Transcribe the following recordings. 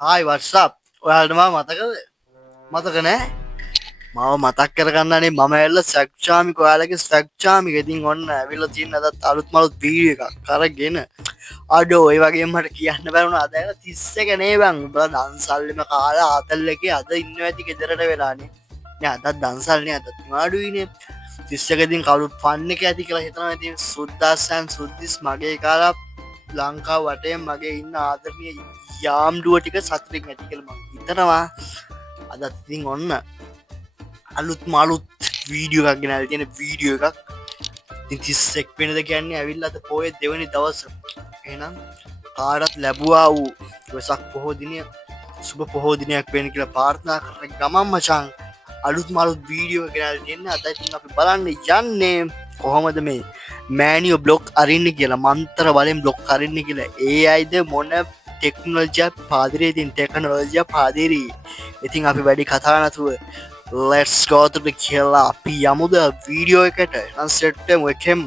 Hi WhatsApp ඔයාලට මම මතක නෑ මාව මතක් කරගන්නනේ මම ඇවිල්ලා සැක්චාමික ඔයාලගේ සැක්චාමික ඉතින් ඔන්න ඇවිල්ලා තියෙන අදත් අලුත් මලුත් වීඩියෝ එකක් අරගෙන අඩෝ ඔය වගේ මට කියන්න බැරුණා අද 31 නේ බං උඹලා දන්සල්ෙම කාලා ආතල් එකේ අද ඉන්නව ඇති ගෙදරට වෙලානේ නෑ අදත් දන්සල්නේ අදත් මාඩුයිනේ 31 දින් කවුරුත් ෆන් එක ඇති කියලා හිතනවා ඉතින් සුද්දාස්සන් සුද්දිස් මගේ කාලා ලංකාව වටේ මගේ ඉන්න ආදරණීය යාම්ඩුව ටික සතුටින් ඇති කියලා මම හිතනවා අදත් ඉතින් ඔන්න අලුත් මාලුත් වීඩියෝ එකක් ගෙනල්ලා තියෙන වීඩියෝ එකක් ඉතින් 31 වෙනිදා කියන්නේ ඇවිල්ලා අද පොයේ දෙවෙනි දවස එහෙනම් කාටත් ලැබුවා වූ වෙසක් පොහෝ දිනය සුබ පොහෝ දිනයක් වෙන්න කියලා ප්‍රාර්ථනා කරන ගමන් මචං අලුත් මාලුත් වීඩියෝ එක ගෙනල්ලා තියෙන්නේ අද ඉතින් අපි බලන්න යන්නේ කොහොමද මේ මෑනියෝ බ්ලොක් අරින්න කියලා මන්තර බලෙන් බ්ලොක් අරින්න කියලා ඒ අයිද මොන ටෙක්නොලොජිය පාදිරේ ඉතින් ටෙක්නොලොජිය පාදිරී ඉතින් අපි වැඩි කතා නැතුව let's go to the කියලා අපි යමුද වීඩියෝ එකට නම් සෙට් වෙමු එකෙන්ම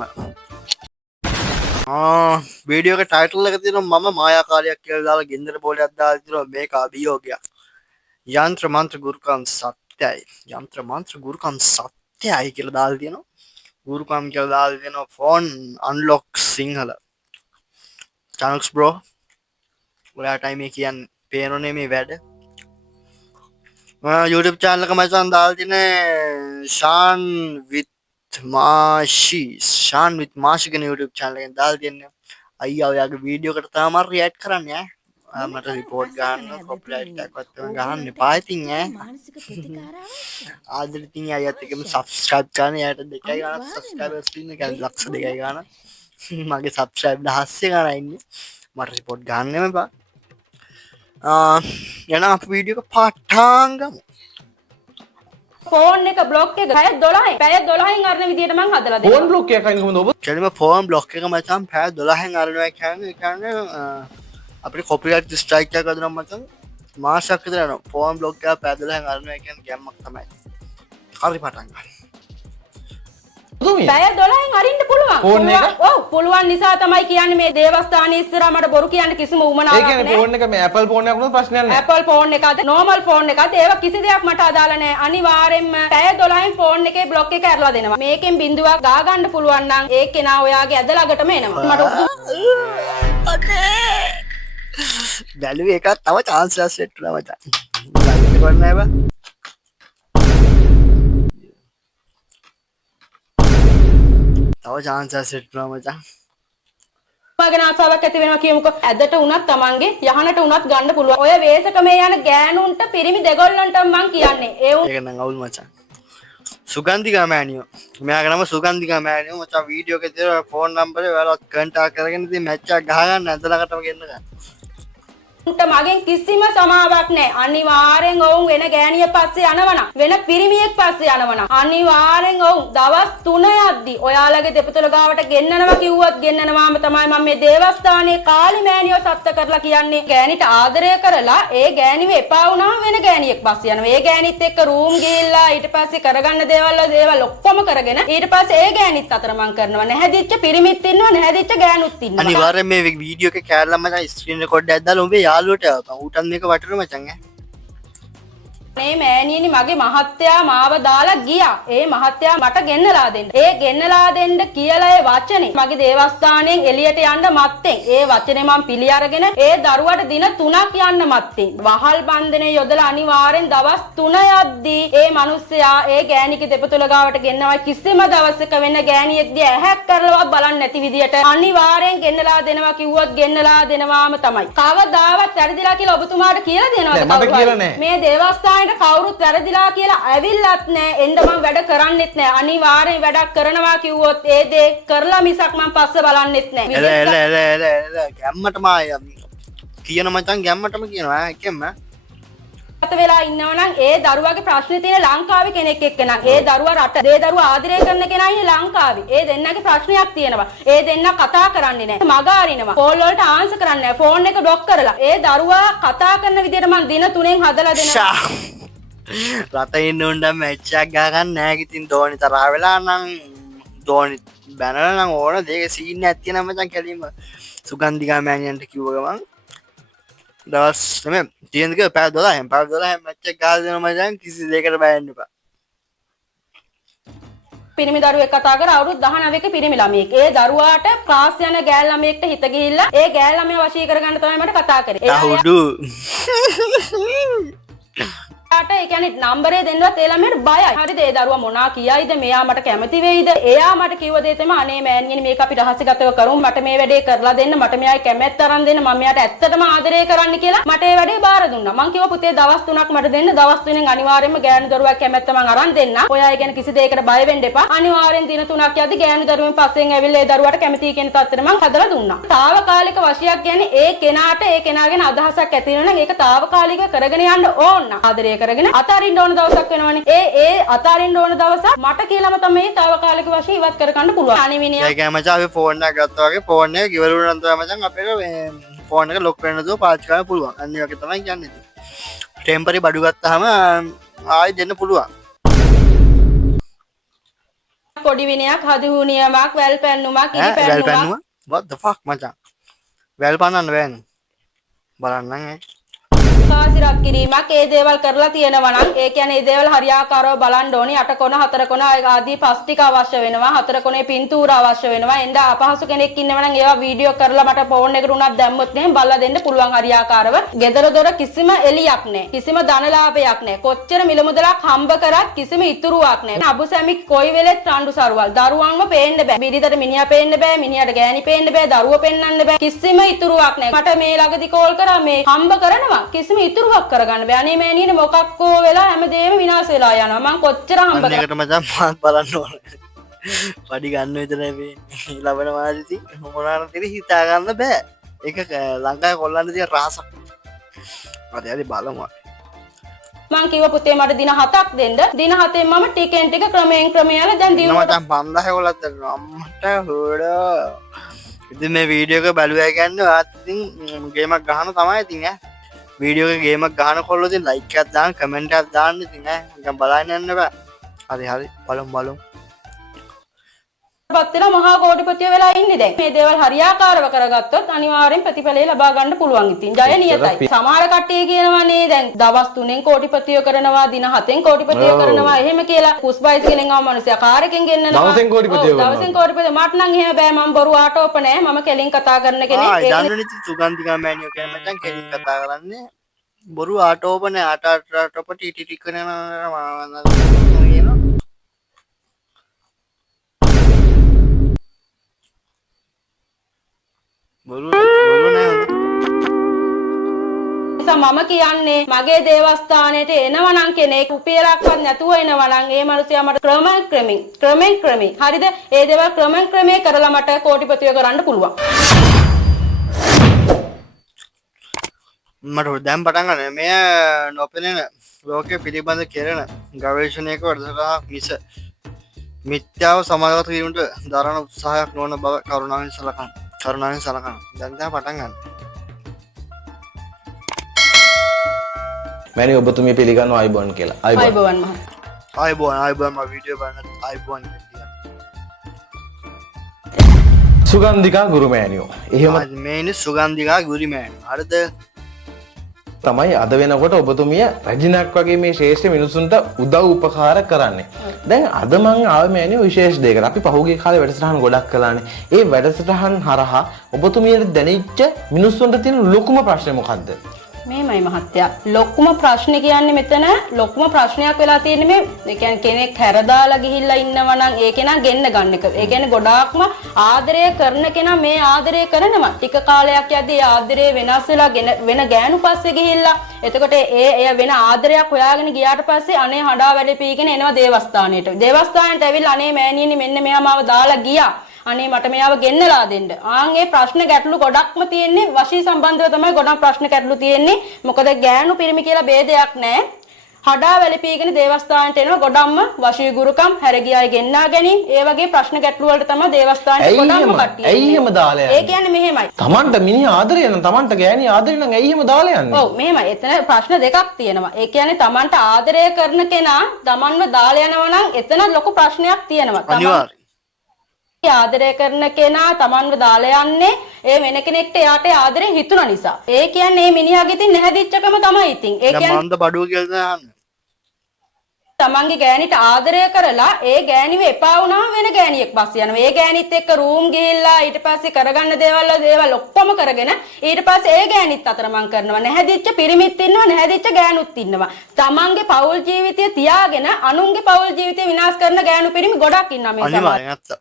වීඩියෝ එක ටයිටල් එක තියෙනවා මම මායාකාරියක් කියලා දාලා ගින්දර බෝලයක් දාලා තියෙනවා මේක අභියෝගයක් යන්ත්‍ර මන්ත්‍ර ගුරුකම් සත්‍යයි යන්ත්‍ර මන්ත්‍ර ගුරුකම් සත්‍යයි කියලා දාලා තියෙනවා ගුරුකම් කියලා දාලා තියෙනවා ෆෝන් අන්ලොක් සිංහල චානක්ස් බ්‍රෝ ඔයාටයි මේ කියන්නේ පේනෝනේ මේ වැඩ YouTube channel එක මචං දාලා තියෙන්නේ ෂාන් with මාෂි කියන YouTube channel එකෙන් දාලා තියෙන්නේ අයියා ඔයාගේ වීඩියෝ එකට තාම රියැක්ට් කරන්නේ ඈ මට රිපෝට් ගන්න කොපිරයිට් එකක්වත් ගන්න එපා ඉතින් ඈ මානසික ප්‍රතිකාරාව ආදර ඉතින් අයත් එකම subscribe කරන්න යාට 2යි ගන්න subscribers ඉන්නේ කියන්නේ ලක්ෂ 2යි ගන්න මගේ subscribe 1000 ගණන් ඉන්නේ මට රිපෝට් ගන්න එපා යන අප වීඩියෝ එක පටන් ගමු ෆෝන් එක බ්ලොක් එක පැය 12යි පැය 12න් අරන විදියට මං හදලා දෙනවා ෆෝන් බ්ලොක් එකක් අයින් කොහොමද ඔබ කෙලිම ෆෝන් බ්ලොක් එක මචං පැය 12න් අරනවා කියන්නේ අපිට කොපිරයිට් ස්ට්‍රයික් එකක් අදනම් මචං මාසයක් විතර යනවා ෆෝන් බ්ලොක් එක පැය 12න් අරනවා කියන්නේ ගැම්මක් තමයි හරි පටන් ගන්න පැය 12න් අරින්න පුළුවන් ෆෝන් එක ඔව් පුළුවන් නිසා තමයි කියන්නේ මේ දේවස්ථානයේ ඉස්සරහා මට බොරු කියන්න කිසිම උවමනාවක් නැහැ. ඒ කියන්නේ ෆෝන් එක මේ Apple ෆෝන් එකක් වුණොත් ප්‍රශ්නයක් නැහැ. Apple ෆෝන් එකද normal ෆෝන් එකද ඒවා කිසි දෙයක් මට අදාළ නැහැ. අනිවාර්යෙන්ම පැය 12න් ෆෝන් එකේ බ්ලොක් එක ඇරලා දෙනවා. මේකෙන් බිඳුවක් ගා ගන්න පුළුවන් නම් ඒ කෙනා ඔයාගේ ඇද ළඟටම එනවා. මට බැලුවේ එකක් තව chance එකක් සෙට් වුණා මචං. ලයික් කරන්න නෑ බා. තව chance එකක් සෙට් වුණා මචං. මගෙන ආසාවක් ඇති වෙනවා කියමුකෝ. ඇදට උනත් Tamange යහනට උනත් ගන්න පුළුවන්. ඔය වේසකමේ යන ගෑනුන්ට පිරිමි දෙගොල්ලන්ට මං කියන්නේ. ඒක නම් අවුල් මචං. සුගන්ධිකා මෑනියෝ. මෙයාගේ නම සුගන්ධිකා මෑනියෝ මචං වීඩියෝ එකේ තියෙන ෆෝන් නම්බරේ ඔයාලා කන්ටැක්ට් කරගෙන ඉතින් මැච් එකක් ගහගන්න ඇඳලකටම ගෙන්න ගන්න. උන්ට මගෙන් කිසිම සමාවක් නැහැ. අනිවාර්යෙන් ඔවුන් වෙන ගෑණියෙක් පස්සේ යනවනම් වෙන පිරිමියෙක් පස්සේ යනවනම් අනිවාර්යෙන් ඔවුන් දවස් 3 යද්දි ඔයාලගේ දෙපතුල ගාවට ගෙන්නනවා කිව්වත් ගෙන්නනවාම තමයි මම මේ දේවස්ථානයේ කාලි මෑණියෝ සත්‍ය කරලා කියන්නේ. ගෑණිට ආදරය කරලා ඒ ගෑණිව එපා වුණාම වෙන ගෑණියෙක් පස්සේ යනවා. ඒ ගෑණිත් එක්ක රූම් ගිහිල්ලා ඊට පස්සේ කරගන්න දේවල් ඔක්කොම කරගෙන ඊට පස්සේ ඒ ගෑණිත් අතර මං කරනවා. නැහැදිච්ච පිරිමිත් ඉන්නවා නැහැදිච්ච ගෑනුත් ඉන්නවා. අනිවාර්යෙන් මේ වීඩියෝ එකේ කැරලා මචං ස්ක්‍රීන් රෙකෝඩ් එකක් දාලා උඹේ යාළුවට ඌටත් මේක වටර මචං ඈ මේ මෑණියනි මගේ මහත්තයා මාව දාලා ගියා. ඒ මහත්තයා මට ගෙන්නලා දෙන්න. ඒ ගෙන්නලා දෙන්න කියලා ඒ වචනේ මගේ දේවස්ථානයෙන් එළියට යන්න මත්තෙන් ඒ වචනේ මම පිළි අරගෙන ඒ දරුවට දින 3ක් යන්න මත්තෙන් වහල් බන්ධනේ යොදලා අනිවාර්යෙන් දවස් 3 යද්දී ඒ මිනිස්සයා ඒ ගෑණිගේ දෙපතුල ගාවට ගෙන්නවයි කිසිම දවසක වෙන ගෑණියෙක් දිහා ඇහැක් කරලවත් බලන්නේ නැති විදියට අනිවාර්යෙන් ගෙන්නලා දෙනවා කිව්වොත් ගෙන්නලා දෙනවාම තමයි. කවදාවත් වැරදිලා කියලා ඔබතුමාට කියලා දෙනවද? මේ දේවස්ථාන කවුරුත් වැරදිලා කියලා ඇවිල්ලත් නෑ එන්න මම වැඩ කරන්නෙත් නෑ අනිවාර්යෙන් වැඩක් කරනවා කිව්වොත් ඒ දේ කරලා මිසක් මම පස්සේ බලන්නෙත් නෑ එල ගැම්මටම කියන මචං ගැම්මටම කියනවා එකෙන්ම අත වෙලා ඉන්නවනම් ඒ දරුවාගේ ප්‍රශ්නේ තියෙන ලංකාවේ කෙනෙක් එක්ක නම් ඒ දරුවා රට ඒ දරුවා ආදරය කරන කෙනා ඉන්නේ ලංකාවේ ඒ දෙන්නගේ ප්‍රශ්නයක් තියෙනවා ඒ දෙන්න කතා කරන්නේ නෑ මග අරිනවා කෝල් වලට ආන්සර් කරන්නේ නෑ ෆෝන් එක බ්ලොක් කරලා ඒ දරුවා කතා කරන විදියට මම දින 3න් හදලා දෙනවා රටේ ඉන්න උන්ට මැච් එකක් ගහගන්න නෑ ඉතින් ධෝනි තරහා වෙලා නම් ධෝනි බැනලා නම් ඕන දෙයක සීන් එකක් තියෙනවා මචං කැලීම සුගන්ධිකා මෑණියන්ට කිව්ව ගමන් දවස් නෙමෙයි තියෙන එක පැය 12න් මැච් එක ගහලා දෙනවා මචං කිසි දෙයකට බය වෙන්න එපා. පිරිමි දරුවෙක් කතා කර අවුරුදු 19ක පිරිමි ළමයෙක්. ඒ දරුවාට ක්ලාස් යන ගෑල් ළමයෙක්ට හිත ගිහිල්ලා ඒ ගෑල් ළමයා වශී කරගන්න තමයි මට කතා කරේ. අහුඩු. ඒ කියන්නේ නම්බරේ දෙන්නවත් ඒ ළමයාට බයයි. හරිද? ඒ දරුවා මොනා කියයිද? මෙයා මට කැමති වෙයිද? එයා මට කිව්ව දේ තමයි අනේ මෑණියනි මේක අපි රහසිගතව කරමු. මට මේ වැඩේ කරලා දෙන්න. මට මෙයාගේ කැමැත්ත අරන් දෙන්න. මම මෙයාට ඇත්තටම ආදරය කරන්න කියලා මට ඒ වැඩේ බාර දුන්නා. මං කිව්වා පුතේ දවස් 3ක් මට දෙන්න. දවස් 3ෙන් අනිවාර්යයෙන්ම ගෑනු දරුවා කැමැත්ත මං අරන් දෙන්න. ඔයා ගැන කිසි දෙයකට බය වෙන්න එපා. අනිවාර්යෙන් දින 3ක් යද්දි ගෑනු දරුවෙන් පස්සෙන් ඇවිල්ලා ඒ දරුවාට කැමතියි කියන තත්ත්වෙට මං හදලා දුන්නා. తాවකාලික වශයක් කියන්නේ ඒ කෙනාට ඒ කෙනාගෙන අදහසක් ඇති වෙනවා නම් ඒක తాවකාලිකව කරගෙන යන්න ඕන. ආදරය කරගෙන අතාරින්න ඕන දවසක් වෙනවනේ. ඒ අතාරින්න ඕන දවසක් මට කියලාම තමයි తాවකාලික වශයෙන් ඉවත් කරගන්න පුළුවන්. අනිවිනිය. ඒ කියන්නේ මචං අපි ෆෝන් එකක් ගත්තා වගේ ෆෝන් එක ඉවර වුණා නම් තමයි මචං අපේ ෆෝන් එක ලොක් වෙන්න දුව පාවිච්චි කරන්න පුළුවන්. අන්න ඒ වගේ තමයි කියන්නේ. ටෙම්පරරි බඩු ගත්තාම ආයෙ දෙන්න පුළුවන්. පොඩි විනයක්, හදිහු නියමක්, වැල් පැන්නුමක්, ඉරි පැන්නුමක්. what the fuck මචං. වැල් පන්නන්න බෑනේ. බලන්න ඈ. කාසිරක් කිරීමක් ඒ දේවල් කරලා තියෙනවා නම් ඒ කියන්නේ ඒ දේවල් හරියාකාරව බලන්න ඕනි. 8 කොන 4 කොන ආදී පස් ටික අවශ්‍ය වෙනවා. 4 කොනේ පින්තූර අවශ්‍ය වෙනවා. එන්න අපහසු කෙනෙක් ඉන්නව නම් ඒවා වීඩියෝ කරලා මට ෆෝන් එකට උනත් දැම්මොත් එහෙනම් බලලා දෙන්න පුළුවන් හරියාකාරව. ගෙදර දොර කිසිම එලියක් නැහැ. කිසිම ධනලාභයක් නැහැ. කොච්චර මිල මුදලක් හම්බ කරත් කිසිම ඉතුරුවක් නැහැ. අබු සැමි කොයි වෙලෙත් රණ්ඩු සරුවල්. දරුවන්ව පේන්න බෑ. බිරිඳට මිනිහා පේන්න බෑ. මිනිහට ගෑණි පේන්න බෑ. දරුව පෙන්නන්න බෑ. කිසිම ඉතුරුවක් නැහැ. මට මේ ළඟදි කෝල් කරා මේ හම්බ කරනවා. කිසිම ඉතුරුවක් කරගන්න බෑ. අනේ මෑණියනේ මොකක්කෝ වෙලා හැමදේම විනාශ වෙලා යනවා. මං කොච්චර හම්බ කරා. අන්නේකට මචං මාත් බලන්න ඕනේ. පඩි ගන්න විතරයි වෙන්නේ. ලබන මාසෙදි මොනාර දෙවි හිතා ගන්න බෑ. ඒක ලංකාවේ කොල්ලන්ට තියෙන රහසක්. හරි බලමු. මං කිව්ව පුතේ මට දින 7ක් දෙන්න. දින 7ෙන් මම ටිකෙන් ටික ක්‍රමයෙන් ක්‍රමයෙන් දැන් දිනුවට මචං 5000 කොල්ලක් දෙනවා. අම්මට හොඩා. ඉතින් මේ වීඩියෝ එක බලුවා කියන්නේ ආත් ඉතින් ගේමක් ගහන තමයි ඉතින් ඈ. වීඩියෝ එක ගේමක් ගහන කොල්ලෝ ඉතින් ලයික් එකක් දාන්න කමෙන්ට් එකක් දාන්න ඉතින් ඈ නිකන් බලන්න යන්න බෑ. හරි බලමු. පත් වෙලා මහා කෝටිපතිය වෙලා ඉන්නේ දැන්. මේ දේවල් හරියාකාරව කරගත්තොත් අනිවාර්යෙන් ප්‍රතිඵලය ලබා ගන්න පුළුවන් ඉතින්. ජය නියතයි. සමහර කට්ටිය කියනවානේ දැන් දවස් 3ෙන් කෝටිපතිය කරනවා, දින 7ෙන් කෝටිපතිය කරනවා එහෙම කියලා. කුස්බයිස් කියලා ආව මිනිස්සයා කාර් එකෙන් ගෙන්නනවා. දවසෙන් කෝටිපතිය කරනවා. දවසෙන් කෝටිපතිය මට නම් එහෙම බෑ. මම බොරු ආටෝප නෑ. මම කෙලින් කතා කරන කෙනෙක්. දන්නවනේ ඉතින් සුගන්ධිකා මෑණියෝ කියන මචං කෙලින් කතා කරන්නේ. බොරු ආටෝප නෑ. ආටෝප ටීටී කරනවා කියනවා. බොරු නෑ. මම කියන්නේ මගේ දේවස්ථානයට එනවනම් කෙනෙක් රුපියලක්වත් නැතුව එනවනම් ඒ මනුස්සයා මට ක්‍රමෙන් හරිද? ඒ දේවල් ක්‍රමෙන් කරලා මට කෝටිපතිය කරන්න පුළුවන්. මට දැන් පටන් ගන්න මේ නොපෙනෙන ලෝකයේ පිළිබඳ කෙරෙන ගවේෂණයක වැඩසටහනක් මිස මිත්‍යාව සමාජගත වීමට දරන උත්සාහයක් නොවන බව කරුණාවෙන් සලකනවා. දැන් පටන් ගන්න. මෑණි ඔබතුමිය පිළිගන්නවා අයිබෝන් කියලා. අයිබෝන් මම වීඩියෝ බලන අයිබෝන් සුගන්ධිකා ගුරු මෑණියෝ. එහෙම මේනි සුගන්ධිකා ගුරු මෑණියෝ. හරිද? තමයි අද වෙනකොට ඔබතුමිය රජිනක් වගේ මේ ශ්‍රේෂ්ඨ මිනිසුන්ට උදව් උපකාර කරන්නේ. දැන් අද මම ආවේ මෑණියෝ විශේෂ දෙයකට. අපි පහුගිය කාලේ වැඩසටහන් ගොඩක් කළානේ. ඒ වැඩසටහන් හරහා ඔබතුමියට දැනෙච්ච මිනිස්සුන්ට තියෙන ලොකුම ප්‍රශ්නේ මොකද්ද? මේමයි මහත්තයා. ලොකුම ප්‍රශ්නේ කියන්නේ මෙතන ලොකුම ප්‍රශ්නයක් වෙලා තියෙන්නේ මේ ඒ කියන්නේ කෙනෙක් හැරදාලා ගිහිල්ලා ඉන්නවා නම් ඒ කෙනා ගෙන්න ගන්න එක. ඒ කියන්නේ ගොඩාක්ම ආදරය කරන කෙනා මේ ආදරය කරනවා. ටික කාලයක් යද්දී ඒ ආදරය වෙනස් වෙලා වෙන ගෑනු පස්සේ ගිහිල්ලා එතකොට එය වෙන ආදරයක් හොයාගෙන ගියාට පස්සේ අනේ හඬා වැඩ පීගෙන එනවා දේවස්ථානයට. දේවස්ථානයට ඇවිල්ලා අනේ මෑණියනි මෙන්න මෙයා මාව දාලා ගියා. අනේ මට මෙයාව ගෙන්නලා දෙන්න. ඒ ප්‍රශ්න ගැටලු ගොඩක්ම තියෙන්නේ වශී සම්බන්ධව තමයි ගොඩක් ප්‍රශ්න ගැටලු තියෙන්නේ. මොකද ගෑනු පිරිමි කියලා ભેදයක් නැහැ. හඩා වැළපීගෙන දේවස්ථානට එනවා ගොඩක්ම වශී ගුරුකම් හැරගියයි ගෙන්නා ගැනීම. ඒ වගේ ප්‍රශ්න ගැටලු වලට තමයි දේවස්ථානට ගොඩක්ම කට්ටිය. ඇයි එහෙම දාලා යන්නේ? ඒ කියන්නේ මෙහෙමයි. Tamanට මිනිහ ආදරය නම් Tamanට ගෑණි ආදරය නම් ඇයි එහෙම දාලා යන්නේ? ඔව් මෙහෙමයි. එතන ප්‍රශ්න දෙකක් තියෙනවා. ඒ කියන්නේ Tamanට ආදරය කරන කෙනා Tamanව දාලා යනවා නම් එතන ලොකු ප්‍රශ්නයක් තියෙනවා. අනිවාර්යයෙන්. ආදරය කරන කෙනා Tamanව දාලා යන්නේ ඒ වෙන කෙනෙක්ට එයාට ආදරෙන් හිතුණ නිසා. ඒ කියන්නේ මේ මිනිහාගේ ඉතින් නැහැදිච්චකම තමයි ඉතින්. ඒ කියන්නේ මන්ද බඩුව කියලා දාන්න. තමන්ගේ ගෑණිට ආදරය කරලා ඒ ගෑණිව එපා වුණාම වෙන ගෑණියෙක් පස්සේ යනවා. ඒ ගෑණිත් එක්ක රූම් ගිහිල්ලා ඊට පස්සේ කරගන්න දේවල් ඔක්කොම කරගෙන ඊට පස්සේ ඒ ගෑණිත් අතරමං කරනවා. නැහැදිච්ච පිරිමිත් ඉන්නවා, නැහැදිච්ච ගෑනුත් ඉන්නවා. තමන්ගේ පෞල් ජීවිතය තියාගෙන අනුන්ගේ පෞල් ජීවිතය විනාශ කරන ගෑනු පිරිමි ගොඩක් ඉන්නවා මේ සමාජයේ.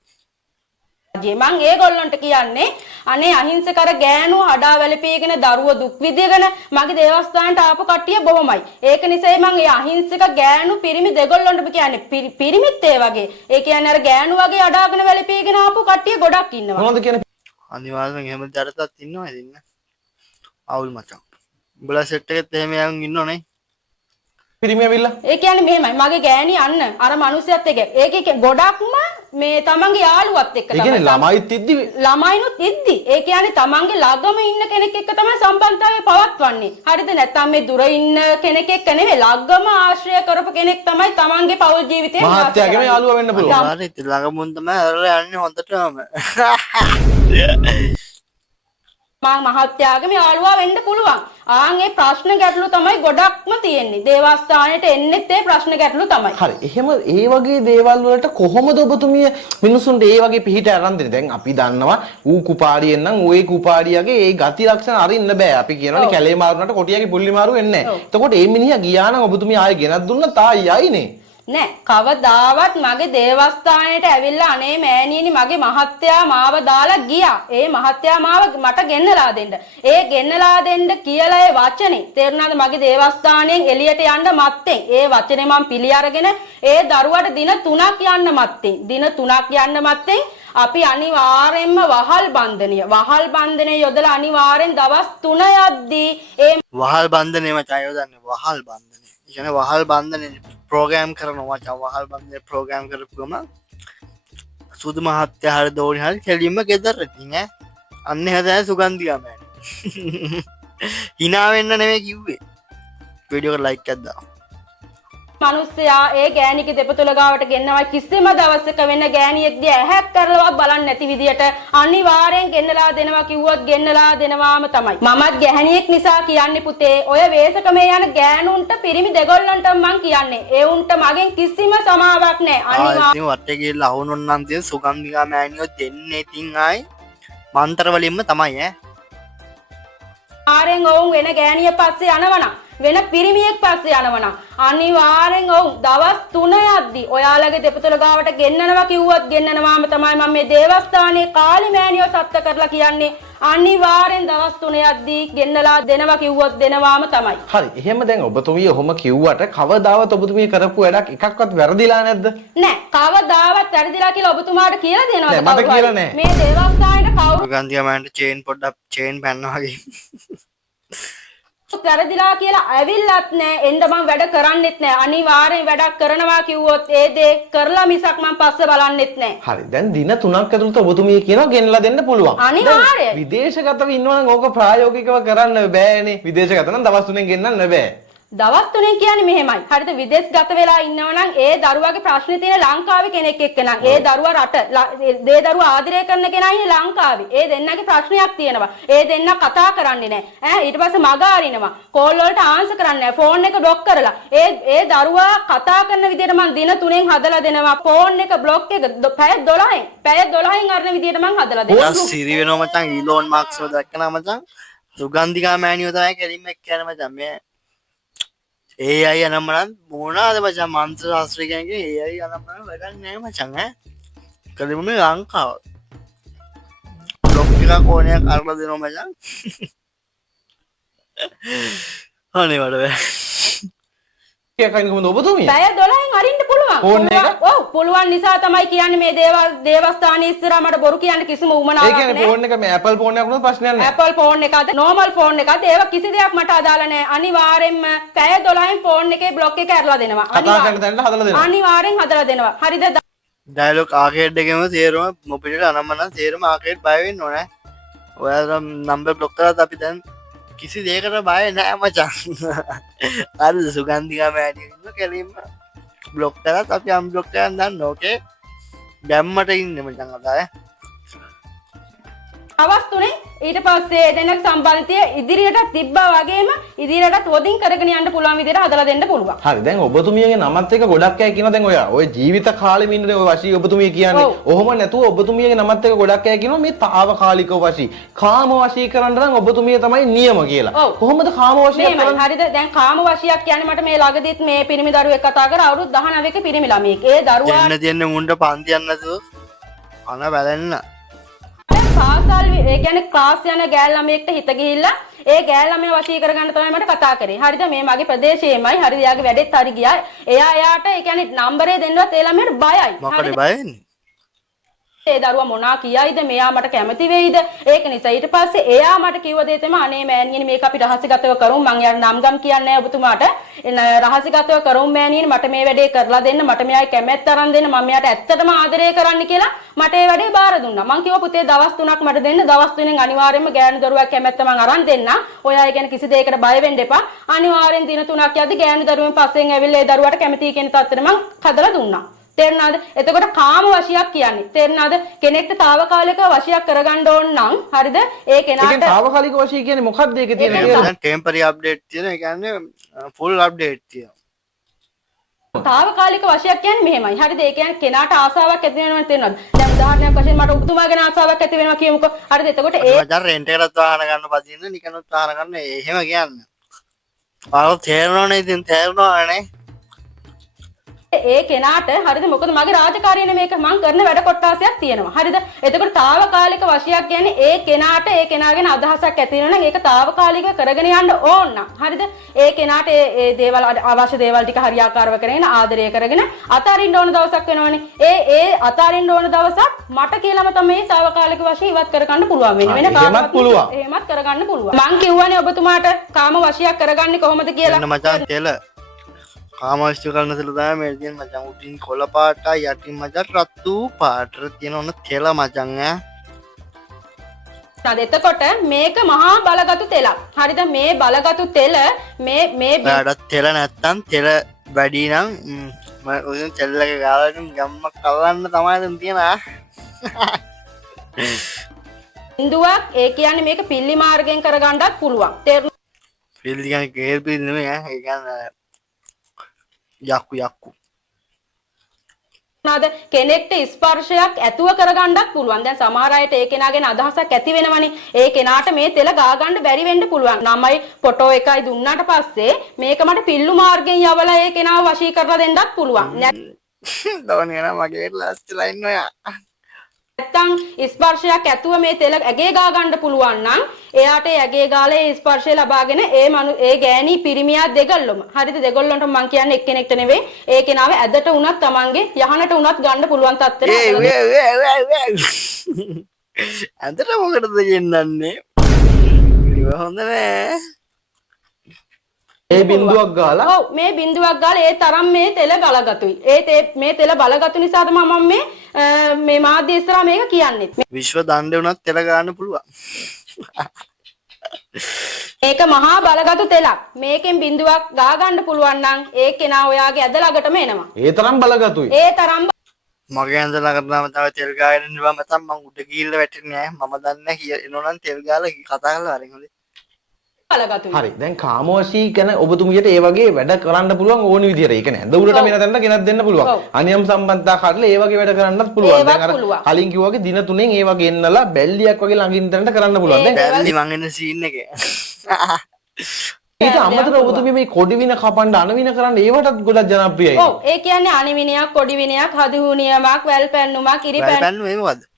මං ඒගොල්ලන්ට කියන්නේ අනේ අහිංසකර ගෑනු හඩා වැළපීගෙන දරුවෝ දුක් විඳගෙන මගේ දේවස්ථානට ආපු කට්ටිය බොහොමයි. ඒක නිසා මං ඒ අහිංසක ගෑනු පිරිමි දෙගොල්ලන්ටම කියන්නේ පිරිමිත් ඒ වගේ. ඒ කියන්නේ අර ගෑනු වගේ අඩාගෙන වැළපීගෙන ආපු කට්ටිය ගොඩක් ඉන්නවා. මොනවද කියන්නේ? අනිවාර්යෙන් එහෙම දරතත් ඉන්නවා ඉතින්. අවුල් මචං. උඹලා සෙට් එකෙත් එහෙම යන් ඉන්නෝනේ. පිරිමි ඇවිල්ලා. ඒ කියන්නේ මෙහෙමයි. මගේ ගෑණි අන්න අර මිනිස්සුත් එක්ක ඒකේ ගොඩක්ම මේ තමන්ගේ යාළුවත් එක්ක තමයි. ඒ කියන්නේ ළමයිත් ඉද්දි ළමයිනුත් ඉද්දි. ඒ කියන්නේ තමන්ගේ ළඟම ඉන්න කෙනෙක් එක්ක තමයි සම්බන්ධතාවය පවත්වන්නේ. හරිද? නැත්නම් මේ දුර ඉන්න කෙනෙක් එක්ක නෙවෙයි ළඟම ආශ්‍රය කරපු කෙනෙක් තමයි තමන්ගේ පෞල් ජීවිතේ මහත්යාගේම යාළුවා වෙන්න පුළුවන්. හරි ඉතින් ළඟමුන් තමයි අරලා යන්නේ හොඳටම. මම මහත්යාගේම යාළුවා වෙන්න පුළුවන්. ආන් ඒ ප්‍රශ්න ගැටලු තමයි ගොඩක්ම තියෙන්නේ. දේවස්ථානයට එන්නෙත් ඒ ප්‍රශ්න ගැටලු තමයි. හරි. එහෙම ඒ වගේ දේවල් වලට කොහොමද ඔබතුමිය මිනිසුන්ට ඒ වගේ පිහිට අරන් දෙන්නේ? දැන් අපි දන්නවා ඌ කුපාඩියෙන් නම් ඌ ඒ කුපාඩියගේ ඒ ගති ලක්ෂණ අරින්න බෑ. අපි කියනවානේ කැලේ මාරුනට කොටියගේ පුල්ලි මාරු වෙන්නේ නැහැ. එතකොට මේ මිනිහා ගියා නම් ඔබතුමිය ආයෙ ගෙනත් දුන්නා තායි යයිනේ. නෑ කවදාවත් මගේ දේවස්ථානයට ඇවිල්ලා අනේ මෑණියනි මගේ මහත්තයා මාව දාලා ගියා. ඒ මහත්තයා මාව මට ගෙන්නලා දෙන්න. ඒ ගෙන්නලා දෙන්න කියලා ඒ වචනේ තේරුණාද? මගේ දේවස්ථානයෙන් එළියට යන්න මත්තෙන් ඒ වචනේ මම පිළි අරගෙන ඒ දරුවට දින 3ක් යන්න මත්තෙන්. දින 3ක් යන්න මත්තෙන් අපි අනිවාර්යෙන්ම වහල් බන්ධනය යොදලා අනිවාර්යෙන් දවස් 3 යද්දී ඒ වහල් බන්ධනේ මචං යොදන්නේ වහල් බන්ධනේ. ඒ කියන්නේ වහල් බන්ධනේ ප්‍රෝග්‍රෑම් කරනවා මචං. වහල් බන්ධනේ ප්‍රෝග්‍රෑම් කරපුවම සුදු මහත්තයා හරි දෝනි හරි කෙලින්ම ගෙදර ඉතින් ඈ. අන්න හැදෑ සුගන්ධියා මෑණි. hina වෙන්න නෙමෙයි කිව්වේ. වීඩියෝ එකට ලයික් එකක් දාන්න. මිනිස්සයා ඒ ගෑණිගේ දෙපතුල ගාවට ගෙන්නවයි කිසිම දවසක වෙන ගෑණියෙක් දිහා ඇහැක් කරලවත් බලන්නේ නැති විදියට අනිවාර්යෙන් ගෙන්නලා දෙනවා කිව්වොත් ගෙන්නලා දෙනවාම තමයි. මමත් ගැහණියෙක් නිසා කියන්නේ පුතේ ඔය වේසකමේ යන ගෑනුන්ට පිරිමි දෙගොල්ලන්ට මං කියන්නේ. ඒ උන්ට මගෙන් කිසිම සමාවක් නැහැ. අනිවාර්යෙන් ඉතින් වටේ ගිහලා අහුනොත් නම් තියෙන සුගන්ධිකා මෑණියෝ දෙන්නේ ඉතින් ආයි මන්තර වලින්ම තමයි ඈ. ආරෙන් ඔවුන් වෙන ගෑණිය පස්සේ යනවනම් වෙන පිරිමියෙක් පස්සේ යනවනම් අනිවාර්යෙන් ඔවුන් දවස් 3 යද්දි ඔයාලගේ දෙපතුල ගාවට ගෙන්නනවා කිව්වොත් ගෙන්නනවාම තමයි මම මේ දේවස්ථානයේ කාලි මෑණියෝ සත්‍ය කරලා කියන්නේ. අනිවාර්යෙන් දවස් 3 යද්දි ගෙන්නලා දෙනවා කිව්වොත් දෙනවාම තමයි. හරි. එහෙම දැන් ඔබතුමිය ඔහොම කිව්වට කවදාවත් ඔබතුමිය කරපු වැඩක් එකක්වත් වැරදිලා නැද්ද? නෑ. කවදාවත් වැරදිලා කියලා ඔබතුමාට කියලා දෙනවද? නෑ මට කියලා නෑ. මේ දේවස්ථානයේ කවුරු සුගන්ධිකා මෑණිට චේන් පොඩ්ඩක් චේන් පැන්නා වගේ. වැරදිලා කියලා ඇවිල්ලත් නෑ. එන්න මම වැඩ කරන්නෙත් නෑ. අනිවාර්යෙන් වැඩක් කරනවා කිව්වොත් ඒ දේ කරලා මිසක් මම පස්ස බලන්නෙත් නෑ. හරි. දැන් දින 3ක් ඇතුළත ඔබතුමිය කියනවා ගෙනලා දෙන්න පුළුවන්. අනිවාර්යෙන්. විදේශගතව ඉන්නවනම් ඕක ප්‍රායෝගිකව කරන්න බෑනේ. විදේශගත නම් දවස් 3ෙන් ගෙන්නන්න බෑ. දවස් 3 කියන්නේ මෙහෙමයි. හරිද? විදේශගත වෙලා ඉන්නවනම් ඒ දරුවාගේ ප්‍රශ්නේ තියෙන ලංකාවේ කෙනෙක් එක්ක නම් ඒ දරුවා ඒ දරුවා ආදරය කරන කෙනා ඉන්නේ ලංකාවේ. ඒ දෙන්නගේ ප්‍රශ්නයක් තියෙනවා. ඒ දෙන්න කතා කරන්නේ නැහැ. ඊට පස්සේ මග අරිනවා. කෝල් වලට ආන්සර් කරන්නේ නැහැ. ෆෝන් එක බ්ලොක් කරලා. ඒ දරුවා කතා කරන විදිහට මම දින 3ෙන් හදලා දෙනවා. ෆෝන් එක බ්ලොක් එක පැය 12න් අරන විදිහට මම හදලා දෙනවා. සිරි වෙනවා මචං. ඊලෝන් මාක්ස්ව දැක්කනා මචං. සුගන්ධිකා මෑණියෝ තමයි කෙලින්ම එක්කන මචං. මේ ඒ අය අනම්මනන් මොනාද මචං මන්ත්‍ර ශාස්ත්‍රය කියන්නේ ඒ අය අනම්මනන් වැඩක් නෑ මචං ඈ. කලින්ම මේ ලංකාව. බ්ලොක් එකක් ඕනයක් අරලා දෙනවා මචං. අනේ වඩ බෑ. කයින් කොහොමද ඔබතුමිය? පැය 12න් අරින්න පුළුවන්. ෆෝන් එක? ඔව් පුළුවන් නිසා තමයි කියන්නේ මේ දේවස්ථානයේ ඉස්සරහා මට බොරු කියන්න කිසිම උවමනාවක් ඒ නැහැ. කියන්නේ ෆෝන් එක මේ Apple ෆෝන් එකක් වුණොත් ප්‍රශ්නයක් නැහැ. Apple ෆෝන් එකද normal ෆෝන් එකද ඒව කිසි දෙයක් මට අදාළ නැහැ. අනිවාර්යෙන්ම පැය 12න් ෆෝන් එකේ බ්ලොක් එක ඇරලා දෙනවා. කතා කරන තැනට හදලා දෙනවා. අනිවාර්යෙන් හදලා දෙනවා. හරිද? ඩයලොග් ආකේඩ් එකේම තේරම මොපිටට අනම්මනන් තේරම ආකේඩ් බය වෙන්න ඕනේ. ඔයාලා නම්බර් බ්ලොක් කරාත් අපි දැන් කිසි දෙයකට බය නෑ මචං. හරිද? සුගන්ධිකා මෑණියෝ කෙලින්ම බ්ලොක් කරාත් අපි අන්බ්ලොක් කරන් දාන්න ඕකේ. දැම්මට ඉන්න මචං අදා අවස් තුනේ ඊට පස්සේ දෙන්නක සම්බන්ධය ඉදිරියට තිබ්බා වගේම ඉදිරියට තොදින් කරගෙන යන්න පුළුවන් විදිහට හදලා දෙන්න පුළුවන්. හරි දැන් ඔබතුමියගේ නමත් එක ගොඩක් අය කියනවා දැන් ඔය ජීවිත කාලෙම ඉන්නේ ඔය වශී ඔබතුමිය කියන්නේ. ඔහොම නැතුව ඔබතුමියගේ නමත් එක ගොඩක් අය කියනවා මේ తాවකාලිකව වශී. කාම වශී කරන්න නම් ඔබතුමිය තමයි නියම කියලා. කොහොමද කාම වශී කරන්නේ? හරිද දැන් කාම වශියක් කියන්නේ මට මේ ළඟදිත් මේ පිරිමි දරුවෙක් කතා කරා අවුරුදු 19ක පිරිමි ළමයෙක්. ඒ දරුවා දෙන්න මුණ්ඩ පන්තියක් නැතුව අන බැලන්න පාසල් ඒ කියන්නේ ක්ලාස් යන ගෑල් ළමයෙක්ට හිත ගිහිල්ලා ඒ ගෑල් ළමයා වශී කරගන්න තමයි මට කතා කරේ. හරිද මේ මගේ ප්‍රදේශයේමයි. හරිද එයාගේ වැඩෙත් හරි ගියා. එයාට ඒ කියන්නේ නම්බරේ දෙන්නවත් ඒ ළමයාට බයයි. මොකද බය වෙන්නේ? ඒ දරුවා මොනා කියයිද මෙයා මට කැමති වෙයිද ඒක නිසා ඊට පස්සේ එයා මට කිව්ව දේ තමයි අනේ මෑණියනි මේක අපි රහසිගතව කරමු මං යාර නම් ගම් කියන්නේ නැහැ ඔබතුමාට රහසිගතව කරමු මෑණියනි මට මේ වැඩේ කරලා දෙන්න මට මෙයායි කැමැත්ත අරන් දෙන්න මම මෙයාට ඇත්තටම ආදරය කරන්න කියලා මට ඒ වැඩේ බාර දුන්නා මං කිව්වා පුතේ දවස් 3ක් මට දෙන්න දවස් 3ෙන් අනිවාර්යයෙන්ම ගෑනු දරුවා කැමැත්ත මං අරන් දෙන්න ඔයා ඒ කියන්නේ කිසි දෙයකට බය වෙන්න එපා අනිවාර්යෙන් දින 3ක් යද්දි ගෑනු දරුවෙන් පස්සෙන් ඇවිල්ලා ඒ දරුවාට කැමතියි කියන තත්ත්වෙට මං හදලා දුන්නා තේරුණාද? එතකොට කාම වශියක් කියන්නේ. තේරුණාද? කෙනෙක්ට తాවකාලිකව වශියක් කරගන්න ඕන නම් හරිද? ඒ කෙනාට ඒකෙන් తాවකාලික වශී කියන්නේ මොකක්ද ඒකේ තියෙන කියලා? දැන් ටෙම්පරරි අප්ඩේට් තියෙන. ඒ කියන්නේ ෆුල් අප්ඩේට් තියෙනවා. తాවකාලික වශියක් කියන්නේ මෙහෙමයි. හරිද? ඒ කියන්නේ කෙනාට ආසාවක් ඇති වෙනවා තේරෙනවද? දැන් උදාහරණයක් වශයෙන් මට ඔබතුමාගෙන ආසාවක් ඇති වෙනවා කියමුකෝ. හරිද? එතකොට ඒ මචං රෙන්ට් එකටත් වාහන ගන්න පදින්න නිකනුත් වාහන ගන්න එහෙම කියන්නේ. ආව තේරෙනවනේ ඉතින් තේරෙනවනේ. ඒ කෙනාට හරිද මොකද මගේ රාජකාරියනේ මේක මං කරන වැඩ කොටාසයක් තියෙනවා හරිද එතකොට తాවකාලික වශියක් කියන්නේ ඒ කෙනාට ඒ කෙනාගෙන අදහසක් ඇති වෙනවා නම් ඒක తాවකාලිකව කරගෙන යන්න ඕන නම් හරිද ඒ කෙනාට ඒ දේවල් අවශ්‍ය දේවල් ටික හරියාකාරව කරගෙන ආදරය කරගෙන අතාරින්න ඕන දවසක් වෙනවනේ ඒ අතාරින්න ඕන දවසක් මට කියලාම තමයි මේ తాවකාලික වශයෙන් ඉවත් කරගන්න පුළුවන් වෙන්නේ වෙන කාටවත් පුළුවන් එහෙමත් කරගන්න පුළුවන් මං කියවනේ ඔබතුමාට කාම වශියක් කරගන්නේ කොහොමද කියලා මචං තෙල කාමවිශ්ව කරන සල තමයි මේ තියෙන මචං උඩින් කොළ පාටයි යටින් මචං රතු පාට තියෙන ඔන්න තෙල මචං ඈ එතකොට මේක මහා බලගතු තෙලක් හරිද මේ බලගතු තෙල මේ වැඩත් තෙල නැත්තම් තෙල වැඩි නම් මම තෙල්ලක ගාලා ගම්මක් කල්ලන්න තමයි දැන් තියෙන බින්දුවක් ඒ කියන්නේ මේක පිල්ලි මාර්ගයෙන් කරගන්නත් පුළුවන් තේරුණාද පිල්ලි කියන්නේ කේල් පිල්ලි නෙමෙයි ඒ කියන්නේ යක්කු නාද කෙනෙක්ට ස්පර්ශයක් ඇතුව කරගන්නත් පුළුවන්. දැන් සමහර අයට ඒ කෙනාගෙන අදහසක් ඇති වෙනවනේ. ඒ කෙනාට මේ තෙල ගා ගන්න බැරි වෙන්න පුළුවන්. නමයි ෆොටෝ එකයි දුන්නාට පස්සේ මේක මට පිල්ලු මාර්ගයෙන් යවලා ඒ කෙනාව වශී කරලා දෙන්නත් පුළුවන්. දවනේ නම මගේ ලාස්ට්ලා ඉන්නවා. නැත්තම් ස්පර්ශයක් ඇතුව මේ තෙල ඇගේ ගා ගන්න පුළුවන් නම් එයාට ඇගේ ගාලේ ස්පර්ශය ලබාගෙන ඒ ගෑණි පිරිමියා දෙගොල්ලොම හරිද දෙගොල්ලන්ට මම කියන්නේ එක්කෙනෙක්ට නෙවෙයි ඒ කෙනාව ඇදට උනත් තමන්ගේ යහනට උනත් ගන්න පුළුවන් තත්ත්වෙට ඇදට මොකටද ගෙන්නන්නේ ඉව හොඳ නෑ මේ බින්දුවක් ගාලා ඔව් මේ බින්දුවක් ගාලා ඒ තරම් මේ තෙල බලගතුයි මේ තෙල බලගතු නිසා තමයි මම මේ මාධ්‍ය ඉස්සරහා මේක කියන්නේ විශ්ව දණ්ඩේ උනත් තෙල ගන්න පුළුවන් මේක මහා බලගතු තෙලක් මේකෙන් බින්දුවක් ගා ගන්න පුළුවන් නම් ඒ කෙනා ඔයාගේ ඇද ළඟටම එනවා ඒ තරම් බලගතුයි ඒ තරම් මගේ ඇඳ ළඟටම තව තෙල් ගාගෙන ඉන්නවා මම මම උඩ ගිහිල්ලා වැටෙන්නේ නෑ මම දන්නේ එනෝනම් තෙල් ගාලා කතා කරලා හරින් හොඳේ බලගතුයි හරි දැන් කාමවශී ගැන ඔබතුමියට ඒ වගේ වැඩ කරන්න පුළුවන් ඕන විදියට ඒක නෑ ඇඳ උඩට මෙන තැනට ගෙනත් දෙන්න පුළුවන් අනියම් සම්බන්ධතා කඩලා ඒ වගේ වැඩ කරන්නත් පුළුවන් දැන් අර කලින් කිව්වා වගේ දින 3න් ඒ වගේ එන්නලා බැල්ලියක් වගේ ළඟින් තැනට කරන්න පුළුවන් දැන් බැල්ලි මං එන සීන් එකේ ඊට අමතරව ඔබතුමිය මේ කොඩි වින කපන්න අනවින කරන්න ඒවටත් ගොඩක් ජනප්‍රියයි ඔව් ඒ කියන්නේ අනවිනයක් කොඩි විනයක් හදුහුනියමක් වැල් පැන්නුමක් ඉරි පැන්නුම මේ මොකද්ද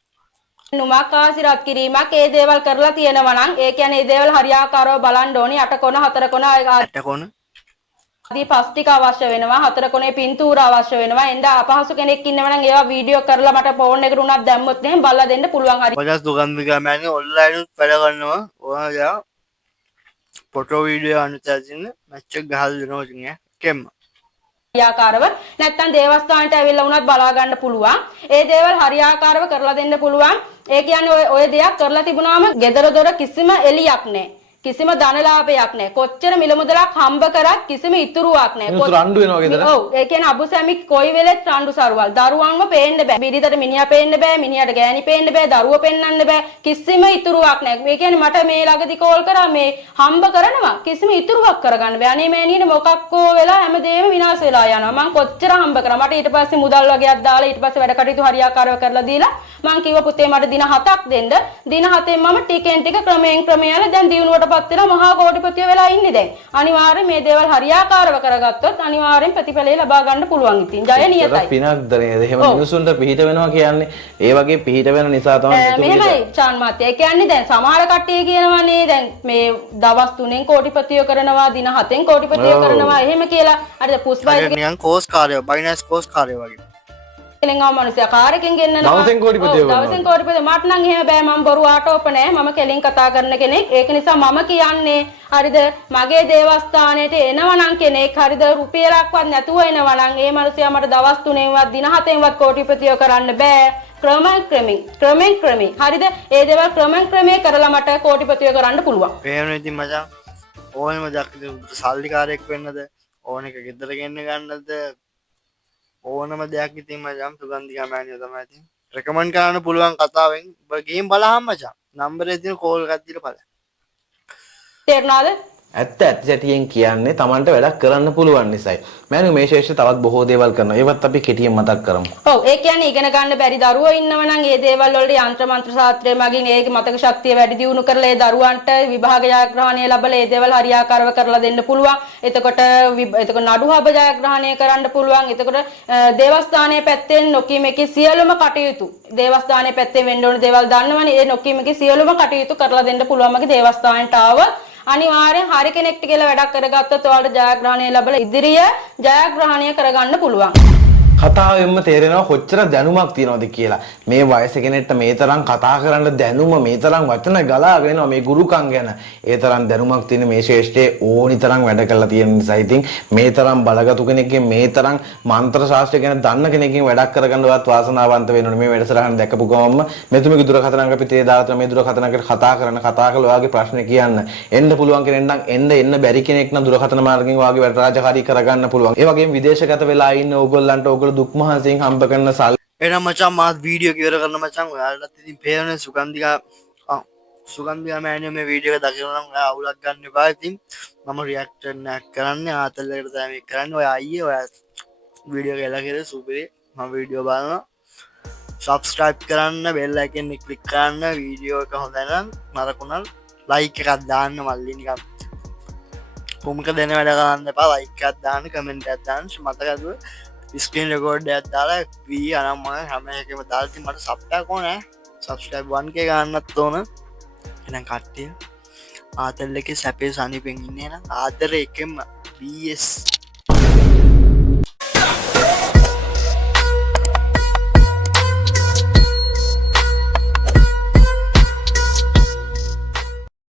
නුමක් ආසිරත් කිරීමක් ඒ දේවල් කරලා තියෙනවා නම් ඒ කියන්නේ ඒ දේවල් හරියාකාරව බලන්න ඕනි 8 කොන 4 කොන 8 කොන ආදී පස්තික අවශ්‍ය වෙනවා 4 කොනේ පින්තූර අවශ්‍ය වෙනවා එඳ අපහසු කෙනෙක් ඉන්නවා නම් ඒවා වීඩියෝ කරලා මට ෆෝන් එකට උනත් දැම්මොත් එහෙම බලලා දෙන්න පුළුවන් හරි පොඩක් දුගන්විකා මෑණි ඔන්ලයින් උත් වැඩ කරනවා ඔයා ෆොටෝ වීඩියෝ අනුතැසින්න මැච් එක ගහලා දෙනවා ඉතින් කෙම්ම හරියාකාරව නැත්තම් දේවස්ථානට ඇවිල්ලා වුණත් බලා ගන්න පුළුවන් ඒ දේවල් හරියාකාරව කරලා දෙන්න පුළුවන් ඒ කියන්නේ ඔය දෙයක් කරලා තිබුණාම gedara dora කිසිම එලියක් නැහැ කිසිම ධනලාභයක් නැහැ. කොච්චර මිල මුදලක් හම්බ කරත් කිසිම ඉතුරුවක් නැහැ. මිනිස්සු රණ්ඩු වෙනවා ගෙදර. ඔව් ඒ කියන්නේ අබු සැමි කොයි වෙලෙත් රණ්ඩු සරුවල්. දරුවන්ව පේන්න බෑ. බිරිඳට මිනිහා පේන්න බෑ. මිනිහට ගෑණි පේන්න බෑ. දරුවෝ පෙන්වන්න බෑ. කිසිම ඉතුරුවක් නැහැ. මේ කියන්නේ මට මේ ළඟදි කෝල් කරා මේ හම්බ කරනවා කිසිම ඉතුරුවක් කරගන්න බෑ. අනේ මෑණියනේ මොකක්කෝ වෙලා හැමදේම විනාශ වෙලා යනවා. මං කොච්චර හම්බ කරා. මට ඊට පස්සේ මුදල් වගේක් දාලා ඊට පස්සේ වැඩ කටයුතු හරියාකාරව කරලා දීලා මං කිව්වා පුතේ මට දින 7ක් දෙන්න. දින 7න් මම ටිකෙන් ටික ක්‍රමයෙන් ක්‍රමයෙන් දැන් දිනුවටපත් වෙලා මහා කෝටිපතිය වෙලා ඉන්නේ දැන්. අනිවාර්යයෙන් මේ දේවල් හරියාකාරව කරගත්තොත් අනිවාර්යෙන් ප්‍රතිඵලය ලබා ගන්න පුළුවන් ඉතින්. ජය නියතයි. පිනක්ද නේද? එහෙම මිනිසුන්ට පිහිට වෙනවා කියන්නේ ඒ වගේ පිහිට වෙන නිසා තමයි මෙහෙමයි චාන් මාත්‍ය. ඒ කියන්නේ දැන් සමහර කට්ටිය කියනවානේ දැන් මේ දවස් 3න් කෝටිපතිය කරනවා දින 7න් කෝටිපතිය කරනවා එහෙම කියලා. හරිද? පුස්බයි නිකන් කෝස් කාර්යය බයිනස් කෝස් කාර්යය වගේ. කෙලින්ගම මිනිස්සු කාර්යකින් ගෙන්නනවා. දවසෙන් කෝටිපතිය කරනවා. දවසෙන් කෝටිපතිය මට නම් එහෙම බෑ. මම බොරු ආටෝප නෑ. මම කෙලින් කතා කරන කෙනෙක්. ඒක නිසා මම කියන්නේ හරිද මගේ දේවස්ථානයට එනවනම් කෙනෙක් හරිද රුපියලක්වත් නැතුව එනවනම් ඒ මිනිස්සයා මට දවස් 3න්වත් දින 7න්වත් කෝටිපතිය කරන්න බෑ. ක්‍රමෙන් හරිද ඒ දේවල් ක්‍රමෙන් කරලා මට කෝටිපතිය කරන්න පුළුවන්. පේන ඉතින් මචං ඕනෙම දෙයක් සල්ලිකාරයෙක් වෙන්නද ඕන එක ගෙදර ගෙන්න ගන්නද ඕනම දෙයක් ඉතින් මචං සුගන්ධිකා මෑණියෝ තමයි ඉතින් රෙකමන්ඩ් කරන්න පුළුවන් කතාවෙන් ඔබ ගේම් බලහම් මචං නම්බරේ තියෙන කෝල් එකක් දීලා බලන්න. තේරුණාද? ඇත්ත ඇතිසැටියෙන් කියන්නේ Tamanට වැඩක් කරන්න පුළුවන් නිසායි. මෑණියෝ මේ ශේෂ්ඨ තවත් බොහෝ දේවල් කරනවා. ඒවත් අපි කෙටියෙන් මතක් කරමු. ඔව් ඒ කියන්නේ ඉගෙන ගන්න බැරි දරුවෝ ඉන්නවනම් ඒ දේවල් වලට යంత్ర මන්ත්‍ර ශාස්ත්‍රය මගින් ඒක මතක ශක්තිය වැඩි දියුණු කරලා ඒ දරුවන්ට විභාග ජයග්‍රහණය ලැබලා ඒ දේවල් හරියාකාරව කරලා දෙන්න පුළුවන්. එතකොට නඩුහබ ජයග්‍රහණය කරන්න පුළුවන්. එතකොට දේවස්ථානයේ පැත්තෙන් නොකීමේකේ සියලුම කටයුතු දේවස්ථානයේ පැත්තෙන් වෙන්න ඕන දේවල් දන්නවනේ. ඒ නොකීමේකේ සියලුම කටයුතු කරලා දෙන්න පුළුවන් මගේ දේවස්ථානයට ආවොත් අනිවාර්යෙන් හරි කෙනෙක්ට කියලා වැඩක් කරගත්තොත් ඔයාලට ජයග්‍රහණය ලැබලා ඉදිරිය ජයග්‍රහණය කරගන්න පුළුවන්. කතාවෙන්ම තේරෙනවා කොච්චර දැනුමක් තියනවද කියලා. මේ වයස කෙනෙක්ට මේ තරම් කතා කරන්න දැනුම මේ තරම් වචන ගලාගෙන එනවා මේ ගුරුකම් ගැන. ඒ තරම් දැනුමක් තියෙන මේ ශේෂ්ඨයේ ඕනි තරම් වැඩ කරලා තියෙන නිසා ඉතින් මේ තරම් බලගතු කෙනෙක්ගෙන් මේ තරම් මන්ත්‍ර ශාස්ත්‍රය ගැන දන්න කෙනෙක්ගෙන් වැඩක් කරගන්නවත් වාසනාවන්ත වෙන්න ඕනේ. මේ වැඩසටහන දැකපු ගමන්ම මෙතුමගේ දුරකථන අපි තේ දාලා මේ දුරකථනකට කතා කළා ඔයාගේ ප්‍රශ්න කියන්න. එන්න පුළුවන් කෙනෙක් නම් එන්න බැරි කෙනෙක් නම් දුරකථන මාර්ගයෙන් ඔයාගේ වැඩ රාජකාරී කරගන්න පුළුවන්. ඒ වගේම විදේශගත වෙලා ඉන්න ඕගොල්ලන්ට දුක් මහන්සියෙන් හම්බ කරන සල් එහෙනම් මචං මාත් වීඩියෝ කිවර කරන මචං ඔයාලටත් ඉතින් පේන්නේ සුගන්ධිකා මෑණියෝ මේ වීඩියෝ එක දකිනවා නම් ඔයා අවුලක් ගන්න එපා. ඉතින් මම රියැක්ෂන් එකක් කරන්නේ ආතල්ලකට තමයි මේක කරන්නේ. ඔයා අයියේ ඔයා වීඩියෝ එක එලා කියලා සුපිරි මම වීඩියෝ බලනවා. සබ්ස්ක්‍රයිබ් කරන්න බෙල් අයිකන් එක ක්ලික් කරන්න වීඩියෝ එක හොඳ නම් නරකුණල් ලයික් එකක් දාන්න මල්ලි නිකන් කොමක දෙන වැඩ කරන්න එපා. ලයික් එකක් දාන්න කමෙන්ට් එකක් දාන්න මතකද ස්ක්‍රීන් රෙකෝඩ් එකක් දාලා වී අනම් මම හැම එකම දාලා ඉතින් මට සබ් එකක් ඕනේ සබ්ස්ක්‍රයිබ් 1k ගන්නත් ඕන. එහෙනම් කට්ටිය ආතල් එකේ සැපේ සනීපෙන් ඉන්නේ නම් ආදරේ එකෙන්ම BS